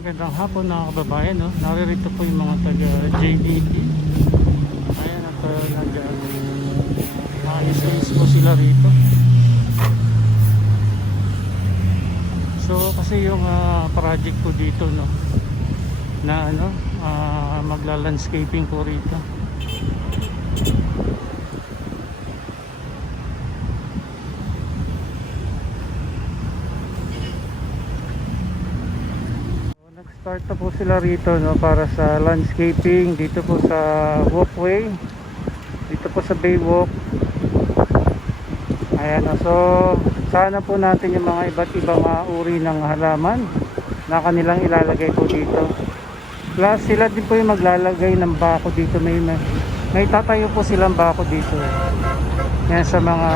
Magandang hapon mga kababayan, no? Naririto po yung mga taga JDT. Ayan at nag-alis po sila rito. So kasi yung project ko dito, no, na magla-landscaping ko rito. Start na po sila rito, no, para sa landscaping dito po sa walkway, dito po sa Baywalk. Ayan, so sana po natin yung mga iba't ibang uri ng halaman na kanilang ilalagay po dito. Plus sila din po yung maglalagay ng bako dito. May tatayo po silang bako dito. Yan sa mga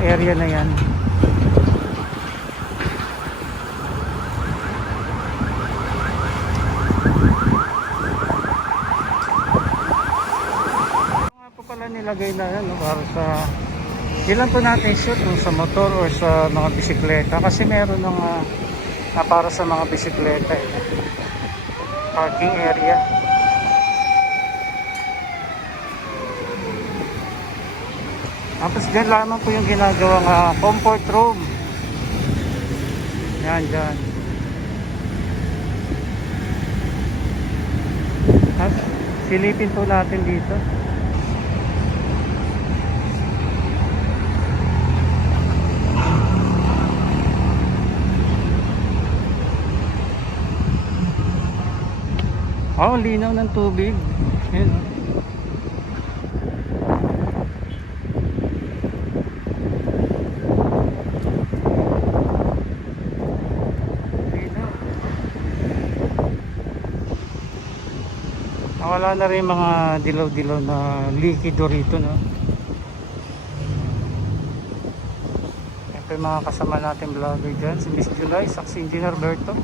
area na yan. Nilagay na yan, no, para sa ilan po natin shoot, no, sa motor or sa mga bisikleta, kasi meron ng para sa mga bisikleta, parking area. Tapos dyan lamang po yung ginagawang comfort room. Yan dyan. At silipin po natin dito. Oh, linaw ng tubig. Ayan. Linaw. Wala na rin mga dilaw-dilaw na likido rito, no? Ito yung mga kasama natin vlogger dyan. Si Miss July, Saksi Engineer Berto.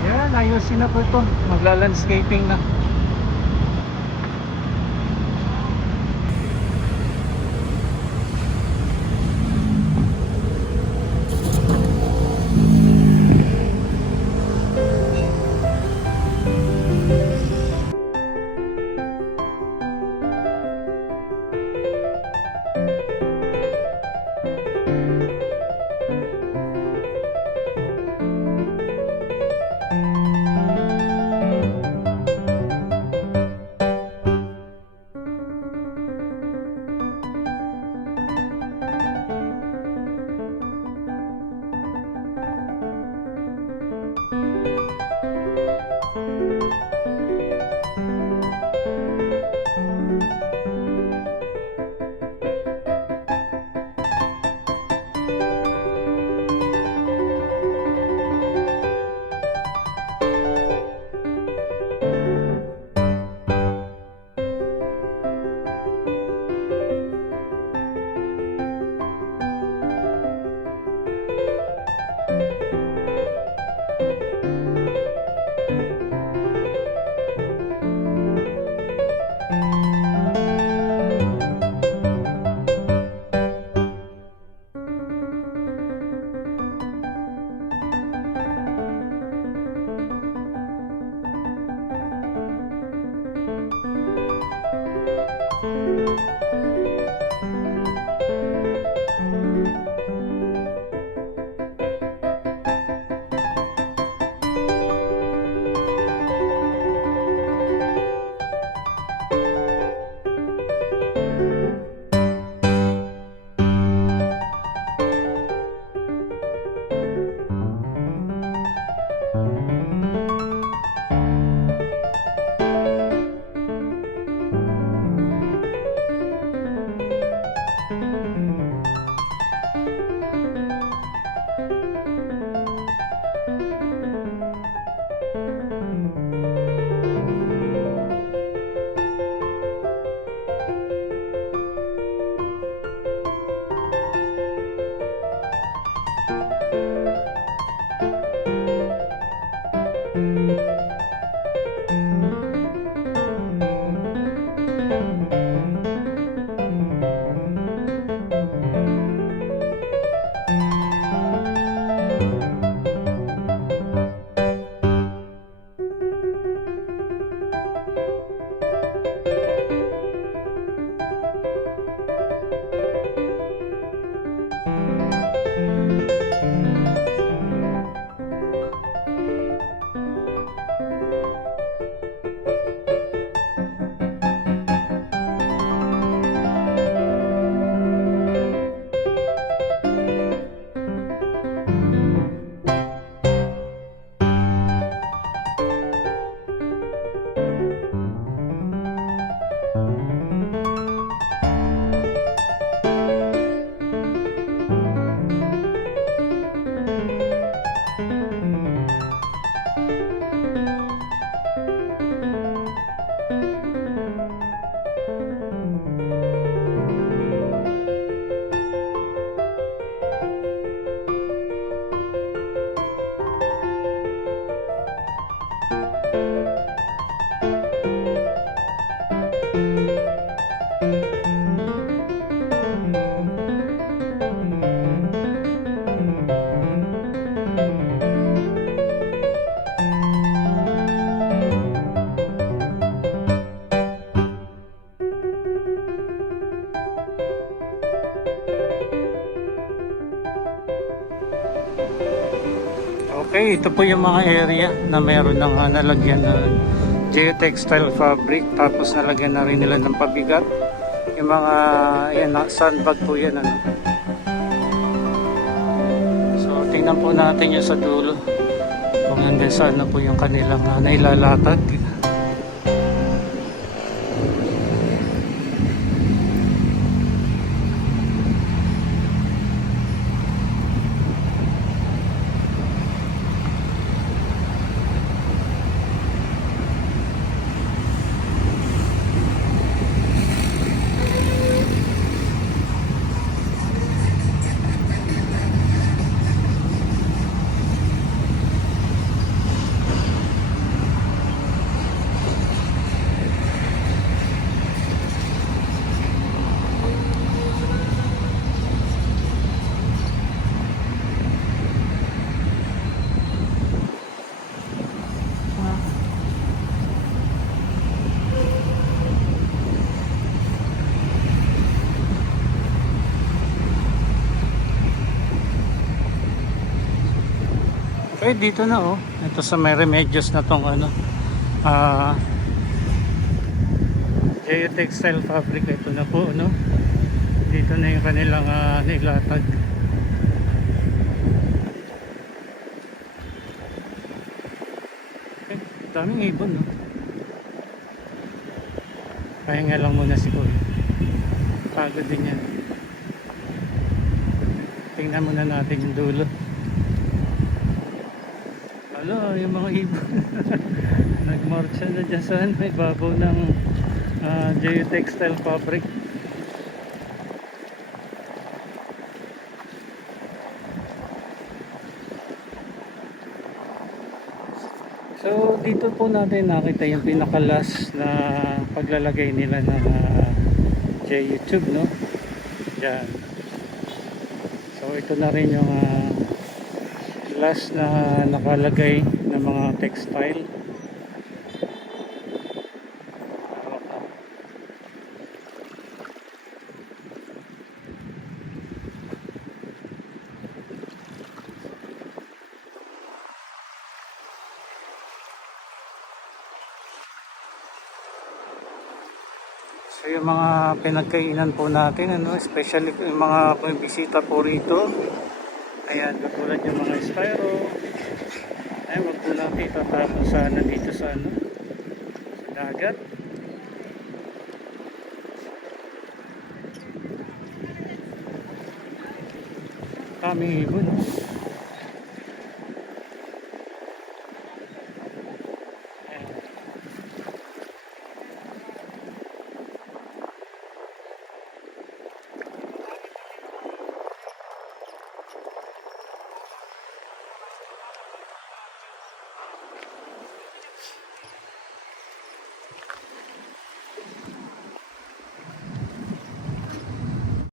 Yan, ayusin na po ito. Magla-landscaping na. Okay, ito po yung mga area na meron ng nalagyan ng geotextile fabric, tapos nalagyan na rin nila ng pabigat. Yung mga yan, sandbag po yan, ano. So tingnan po natin yung sa dulo kung hanggang saan na po yung kanilang nailalatag. Okay, dito na oh. Ito sa may Remedios na tong ano. Geotextile fabric. Ito na po, no? Dito na yung kanilang nilatag. Okay, daming ibon, no? Pahinga lang muna siguro. Pagod din yan. Tingnan muna natin yung dulo. Alo, yung mga ibon. Nagmarcha na dyan sa may babaw ng geotextile fabric. So dito po natin nakita yung pinakalas na paglalagay nila ng YouTube, no? Diyan. So ito na rin yung last na nakalagay ng mga textile. So yung mga pinagkainan po natin, ano, especially yung mga bumibisita po rito. Ayan, katulad yung mga styro. Ayan, wag po natin itatapon sana dito sa ano, sa dagat. Kaming ibon.